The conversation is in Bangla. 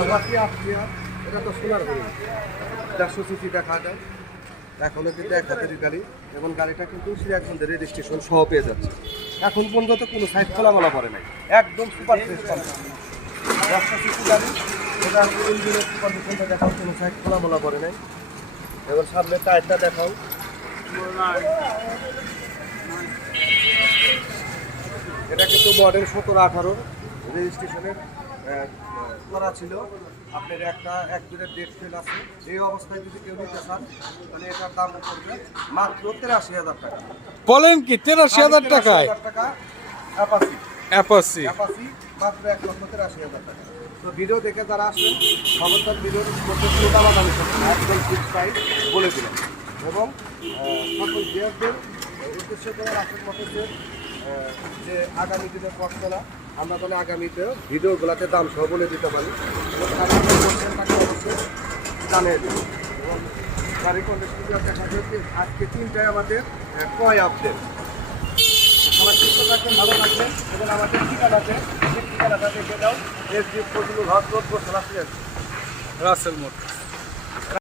সবারই আসছে। এটা তো সোনার গাড়ি, 150 সিসি দেখা যায়। এখনও কিন্তু এক হাতের গাড়ি এবং গাড়িটা কিন্তু সিরাজগঞ্জের রেজিস্ট্রেশন সহ পেয়ে যাচ্ছে। এখন পর্যন্ত কোনো সাইড খোলামেলা পড়ে নাই, একদম সুপার ফ্রেশ কন্ডিশন। 100 সিসি গাড়ি, এটা ইঞ্জিনের কন্ডিশনটা দেখাও, কোনো সাইড খোলামেলা পড়ে নাই। এবার সামনে টায়ারটা দেখাও। এটা কিন্তু মডেল 17-18 রেজিস্ট্রেশনের করা ছিল। আপনার একটা 1-2 ডেট ফেল আছে। এই অবস্থায় যদি কেউ নিতে চান তাহলে এটার দাম পড়বে মাত্র 83,000 টাকা। বলেন কি 83,000 টাকায়? 83,000 টাকা অ্যাপাসি। অ্যাপাসি অ্যাপাসি মাত্র 1,83,000 টাকা। তো ভিডিও দেখে যারা আসবেন খবরদার ভিডিওর মধ্যে কোনো দামাদামি করবেন না, একদম ফিক্স প্রাইস বলে দিলাম। এবং সকল বিয়ারদের উদ্দেশ্য করে রাখেন মোটরসের যে আগামী দিনের পথচলা, আমরা তাহলে আগামীতে ভিডিওগুলোতে দাম সহ বলে দিতে পারি এবং তাকে অবশ্যই জানিয়ে দেব। এবং গাড়ির কন্ডিশনগুলো দেখা যাচ্ছে আজকে 3টায় আমাদের ক্রয় আপডেট। আমার সুস্থ থাকবেন, ভালো থাকবেন এবং আমাদের ঠিকানাতে সেই ঠিকানাটা দেখে দাও। এসডি ফজলুল হক রোড, বসলা, রাসেল মোটরস।